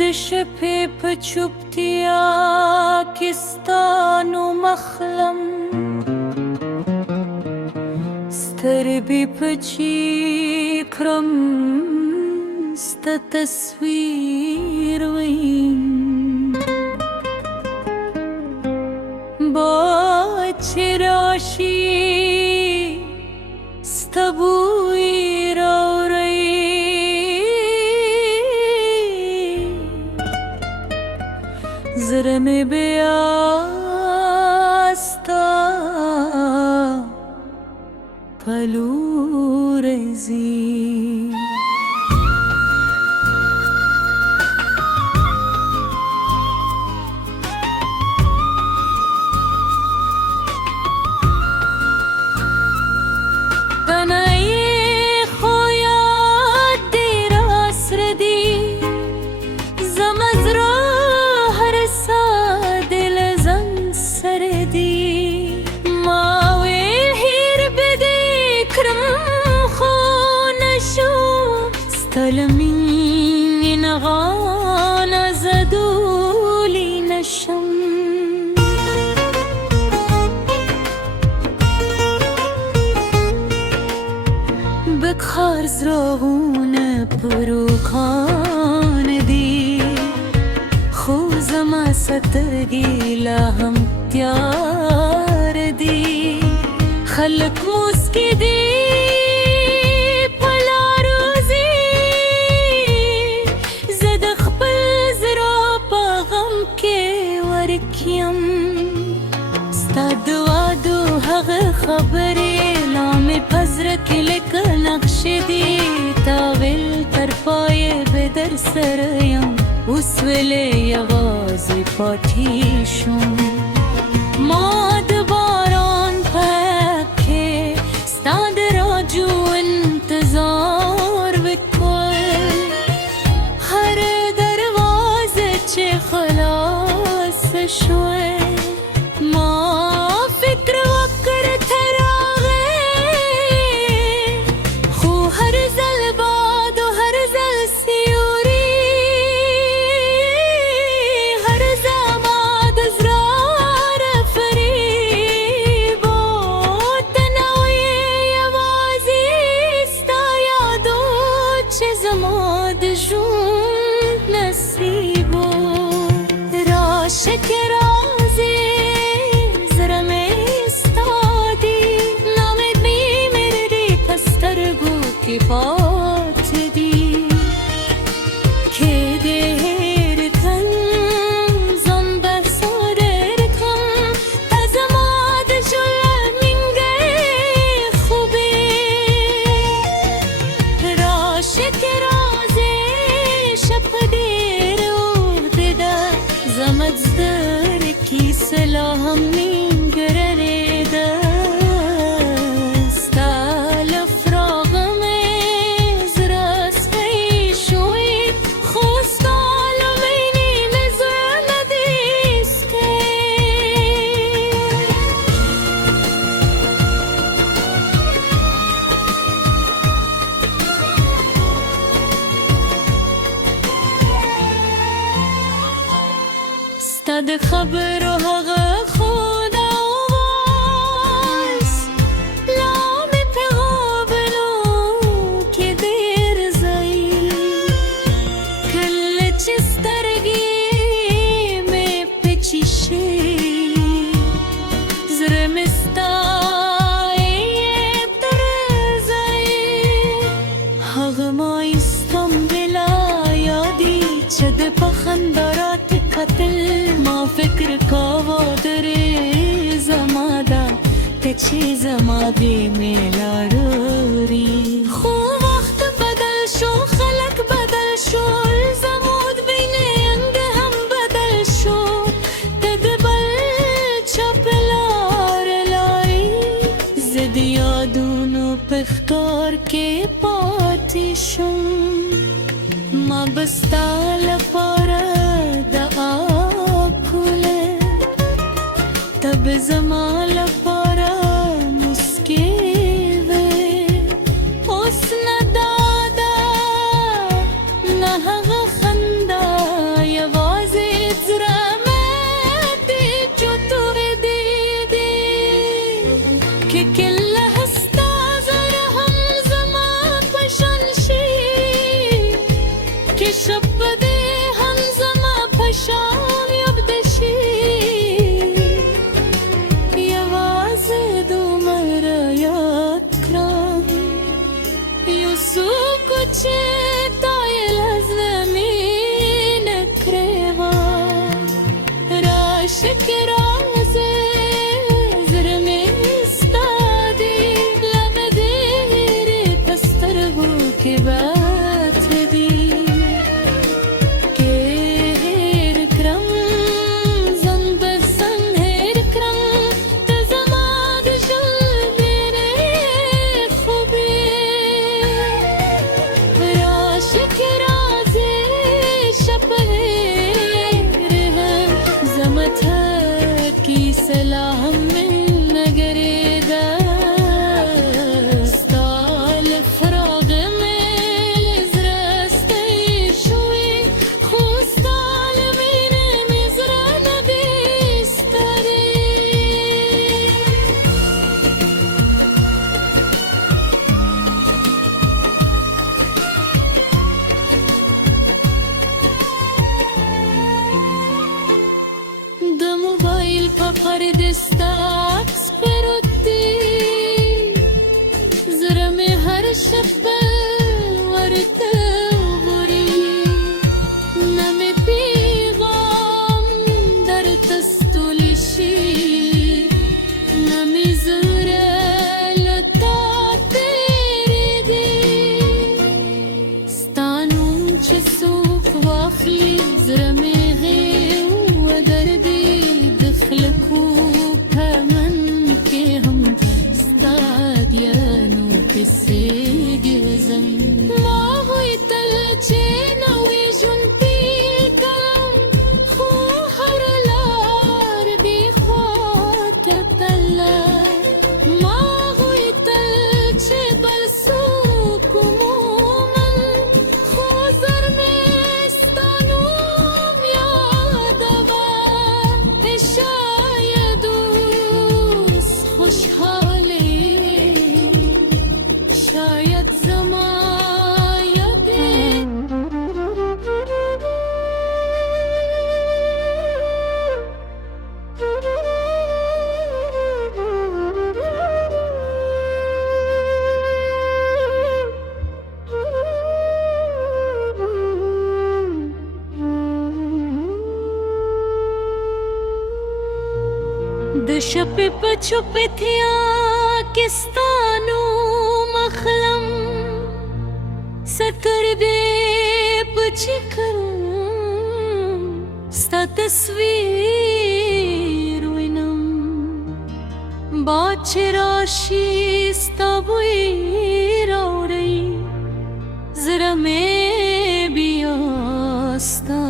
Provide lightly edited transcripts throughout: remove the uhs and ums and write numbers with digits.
د شپې په چوپتیا کې ستا نوم اخلم، سترګې په چې کړم ستا تصویر ویم، باد چې راشي ستا بوی راوړی، زړه مې بیا ستا په لورې ځي. تلمین غانا زدولی نشم، بکخار زراغونه پروخان دی، خو زما سترګې لا هم تیار دی، خلک موسکی دی ستا د وعدو هغه خبرې لا مې په زړه کې لکه نقشې دي، تاویل تر پایه به در سره یم، اوس ولې یوازې پاتې شوم. ما د باران په کې ستا د راجو انتظار وکړ، هر دروازه چې خلاص شوی د خبرو هغه خود آواز لا مې په غوږونو کې ډېر ځای، کله چې سترګې مې پچې شي زړه مې ستایي تر ځای، هغه ما ایستم بلا یادي چې د په خندا راته کتل، ما فکر کاوه درې زما ده ته چې زما دې مې لاروري، خو وخت بدل شو، خلک بدل شول، زموږ بیننګ هم بدل شو، ته د بل چا په لار لارې، زه د یادونو په ښکار کې پاتې شم، ما به ستا لپاره دعا تب زما لپاره مسکی وې، اوس نه دادا نه هغه خندا فرد استعكس بردي زرمي هر شبل ورد وغري نمي پیغام در تستولی شی نمي زره لتا تیری دی ستانون چه سوق واخلی زرمي شپې په چوپتیا کې ستانو مخلم ستر دې په چکرم ستا تصویر وینم باد چې راشي ستا بوی راوړي زړه مې بیا ستا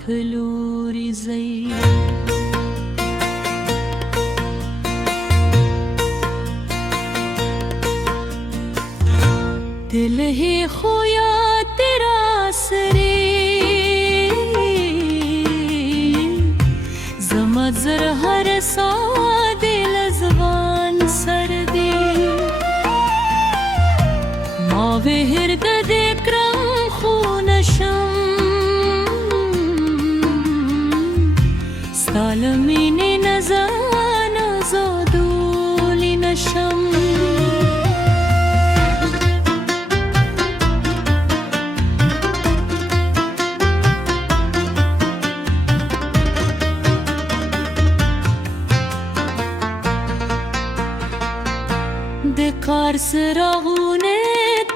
په لوري ځي दिल ही खोया तेरा सरे जमजर हर सा दिल जवान सर्दी मावे हिरद देक्रम खूनशम सालमीने नजान जादूली नशम کار سراغونه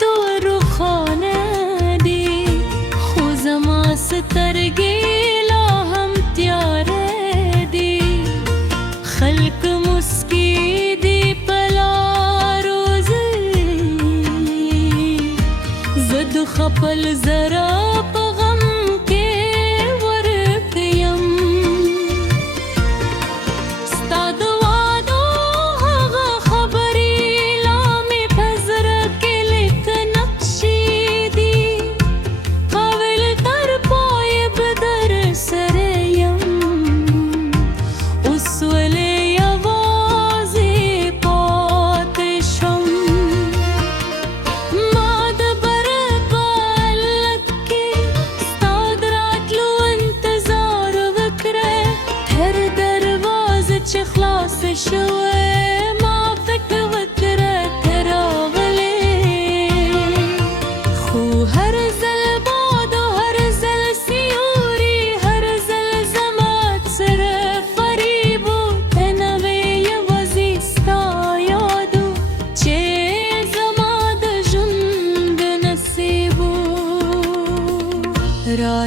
تو روخانه دی خو زما سترګې لا هم تیاره دی خلق مسکی دی پلا روزي زد خپل زرا په غم کې ورکیم ستاد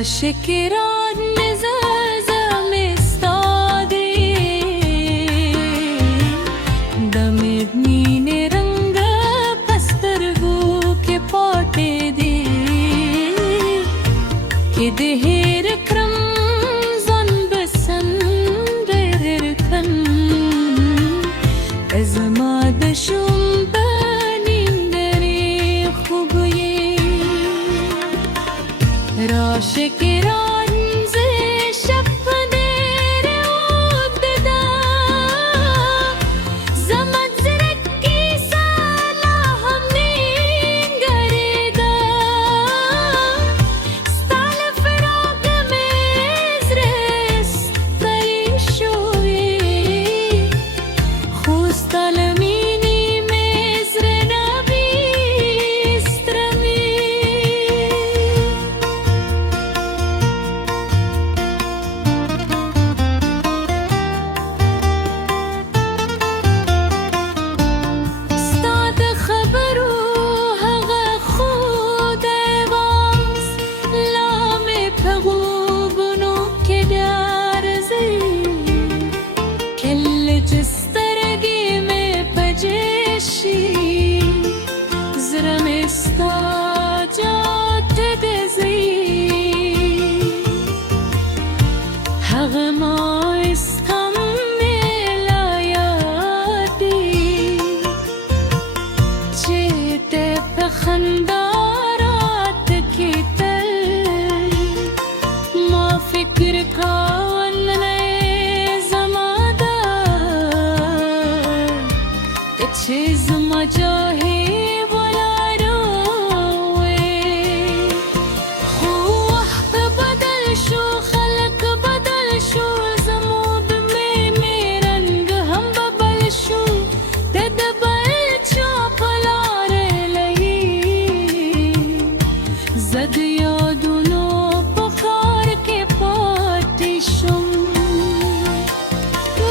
شکران نزازم استادی دمدنین رنگ پسترگو کے پاتے دی که دهیر کرم زن بسن ریر کن از ما دشم بنین دری خوبی شکران زی شب دیر عبددا زمد زرکی سالا هم نینگریدا ستال فراق میز رست تلیشو زه د یادونو په ښار کې پاتې شم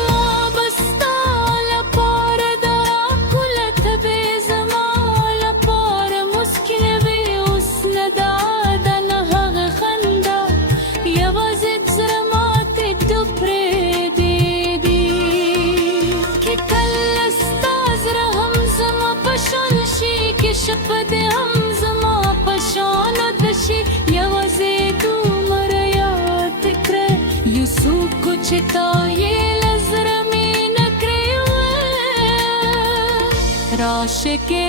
ما به ستا لپاره دا ښکله ته به زما لپاره مسکین وې اوس نه دا ده نه هغه خندا یوازې زړه ماتې ته پرېږدې که کله ستا زړه هم زما په شان شي که شپه دې هم زما په شانه ده شي یوازې دومره یاد کړه یو څوک چې تا یې له زړه مینه کړې وه راشه که